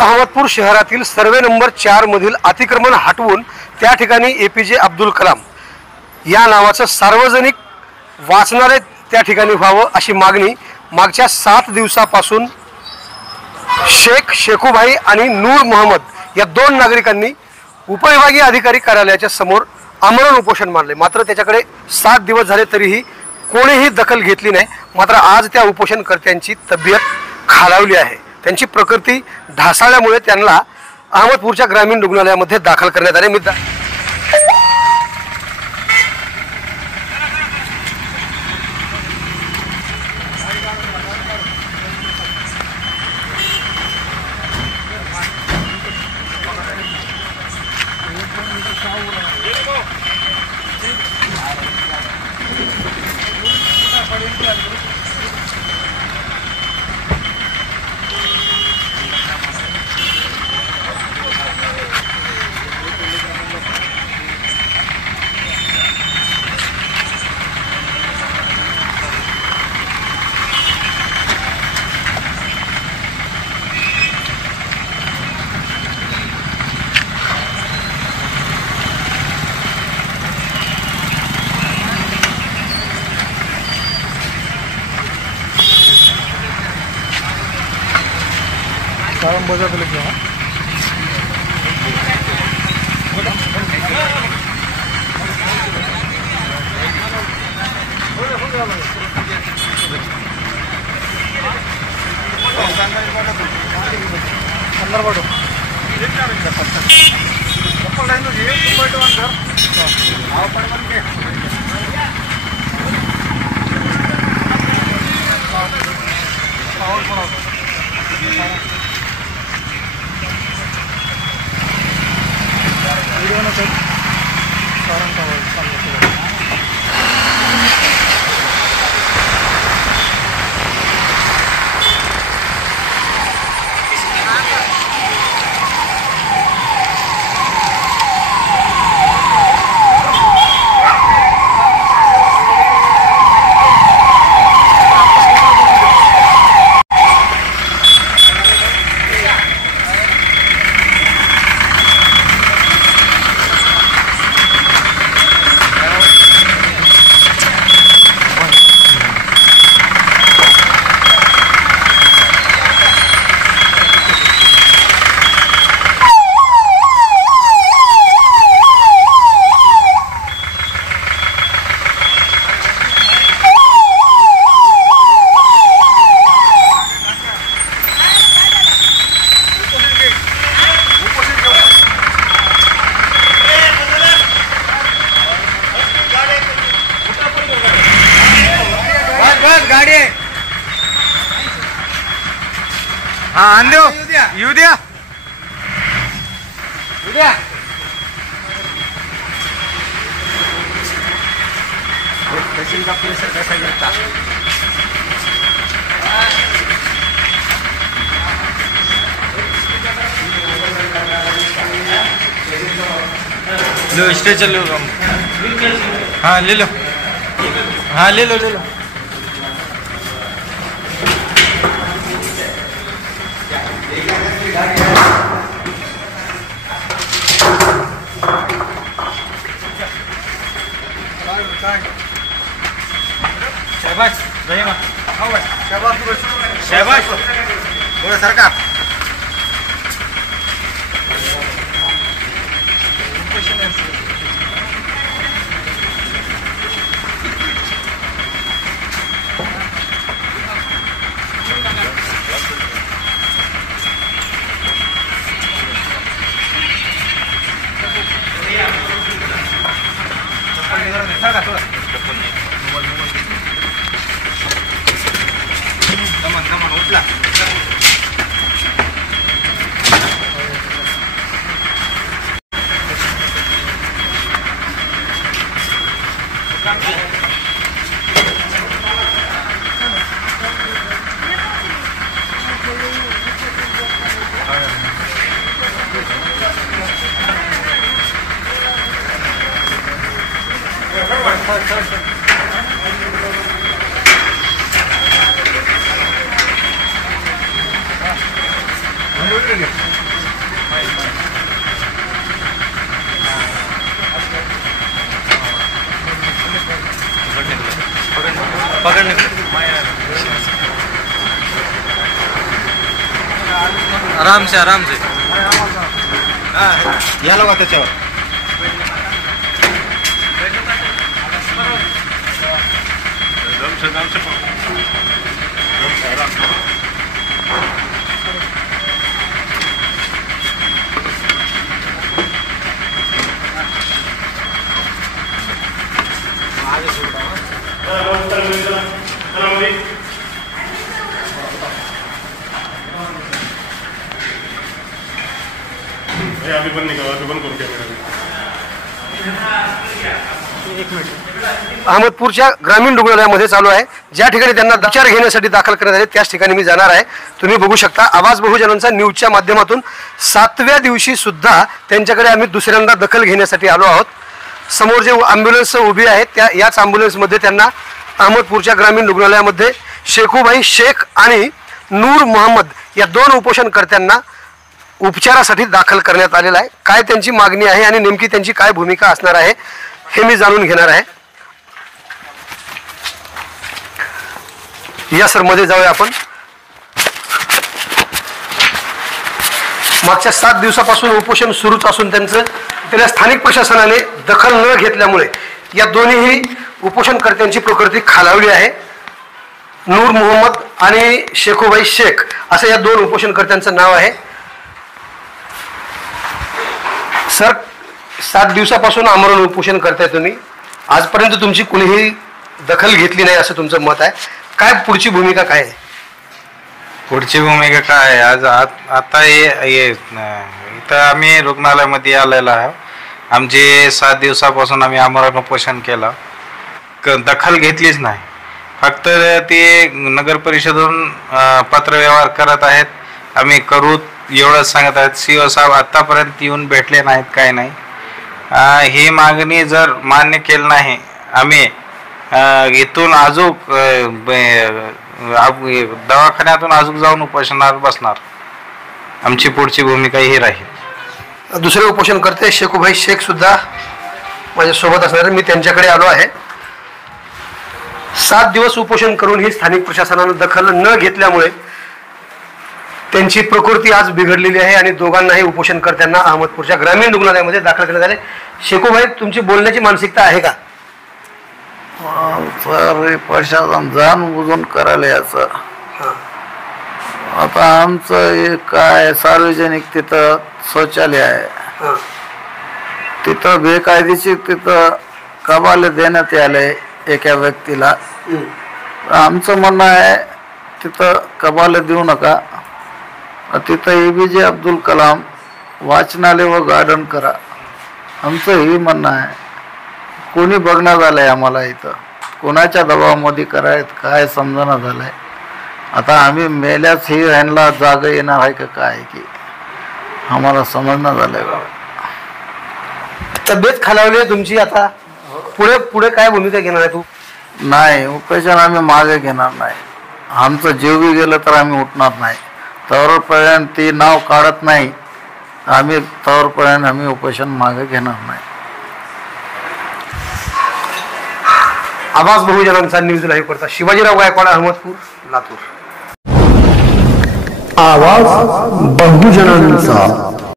अहमदपूर शहरातील survey number 4 मधील अतिक्रमण हटवून त्या ठिकाणी एपीजे अब्दुल कलाम या नावाचं सार्वजनिक वाचनालय त्या ठिकाणी व्हावं अशी मागणी मागच्या 7 दिवसापासून शेख शेखुभाई आणि नूर मोहम्मद या 2 नागरिकांनी उपविभागीय अधिकारी कार्यालयाच्या समोर आमरण उपोषण मारले। मात्र त्याच्याकडे 7 दिवस झाले तरीही कोणीही दखल घेतली नाही। मात्र आज त्या उपोषणकर्त्यांची तब्येत खालावली आहे। त्यांची प्रकृती ढासळल्यामुळे त्यांना अहमदपूरच्या ग्रामीण रुग्णालयामध्ये दाखल करण्यात आले। सारम बजा पे लेके अंदर बढ़ो गाड़ी हाँ आन दो येऊ द्या तहसील का पुलिस कैसा गिरता लो स्टेज लो हाँ ले लो हाँ ले लो शाबाश रहीमा शाबाश शाबाश थोड़ा सरकार teman-teman udah Ambil lagi. पकडणे आराम से या लोक त्याच्यावर अभी बंद नहीं करो, अभी बंद करो कैमरा। अहमदपूरच्या ग्रामीण रुग्णालयामध्ये चालू आहे, ज्या ठिकाणी त्यांना उपचार घेण्यासाठी दाखल करण्यात आले त्याच ठिकाणी मी जाणार आहे। तुम्ही बघू शकता आवाज बहुजनांचा न्यूजच्या माध्यमातून 7व्या दिवशी सुद्धा त्यांच्याकडे आम्ही दुसऱ्यांदा दखल घेण्यासाठी आलो आहोत। समोर जे ॲम्ब्युलन्स उभी आहे त्या याच ॲम्ब्युलन्समध्ये त्यांना अहमदपूरच्या ग्रामीण रुग्णालयामध्ये शेखूभाई शेख आणि नूर मोहम्मद या 2 उपोषणकर्त्यांना उपचारासाठी दाखल करण्यात आलेला आहे। काय त्यांची मागणी आहे आणि नेमकी त्यांची काय भूमिका असणार आहे हे मी जाणून घेणार आहे। या सर मध्ये जाऊया आपण। मागच्या 7 दिवसापासून उपोषण सुरूच असून त्याला स्थानिक प्रशासनाने दखल न घेतल्यामुळे या दोन्ही उपोषणकर्त्यांची प्रकृती खालावली आहे। नूर मोहम्मद आणि शेखूभाई शेख असं या 2 उपोषणकर्त्यांचं नाव आहे। सर 7 दिवसापासून आमरण उपोषण करताय तुम्ही, आजपर्यंत तुमची कुणीही दखल घेतली नाही असं तुमचं मत आहे, काय पुढची भूमिका काय आहे? पुढची भूमिका काय आहे? आज आता इथं आम्ही रुग्णालयामध्ये आलेलो आहे। आमची 7 दिवसापासून आम्ही आमरण उपोषण केलं, दखल घेतलीच नाही। फक्त ते नगर परिषदेतून पत्रव्यवहार करत आहेत, आम्ही करू एवढंच सांगत आहेत। सीओ साहेब आतापर्यंत येऊन भेटले नाहीत, काय नाही। ही मागणी जर मान्य केली नाही आम्ही इथून अजून दवाखान्यातून अजून जाऊन उपोषणावर बसणार। आमची पुढची भूमिका ही राहील। दुसरे उपोषणकर्ते शेखूभाई शेख सुद्धा माझ्यासोबत असणार, मी त्यांच्याकडे आलो आहे। 7 दिवस उपोषण करूनही स्थानिक प्रशासनाने दखल न घेतल्यामुळे त्यांची प्रकृती आज बिघडलेली आहे आणि दोघांनाही उपोषणकर्त्यांना अहमदपूरच्या ग्रामीण रुग्णालयामध्ये दाखल करण्यात आले। शेखूभाई तुमची बोलण्याची मानसिकता आहे का? सर प्रशासन जाणून करायला याचं आता आमचं हे काय सार्वजनिक तिथं शौचालय आहे, तिथं बेकायदेशीर तिथं कबाले देण्यात आले एका व्यक्तीला। आमचं म्हणणं आहे तिथं कबाले देऊ नका, तिथं APJ अब्दुल कलाम वाचनालय व गार्डन करा, आमचं हे म्हणणं आहे। कोणी बघण्यात आलंय आम्हाला, इथं कोणाच्या दबावामध्ये करायत काय समजणं झालंय। आता आम्ही मेल्याच ही ह्यांना जागा येणार आहे का काय की आम्हाला समजणं झालंय। तब्येत खालावली आहे तुमची, आता पुढे पुढे काय भूमिका घेणार आहे तू? नाही उपोषण आम्ही मागे घेणार नाही, आमचं जीव बी गेलं तर आम्ही उठणार नाही। तोवरपर्यंत ती नाव काढत नाही आम्ही, तोवरपर्यंत आम्ही उपोषण मागे घेणार नाही। आवाज बहुजनांचा न्यूज लाईव्ह करता शिवाजीराव गायकवाड, अहमदपूर, लातूर। आवाज बहुजनांचा।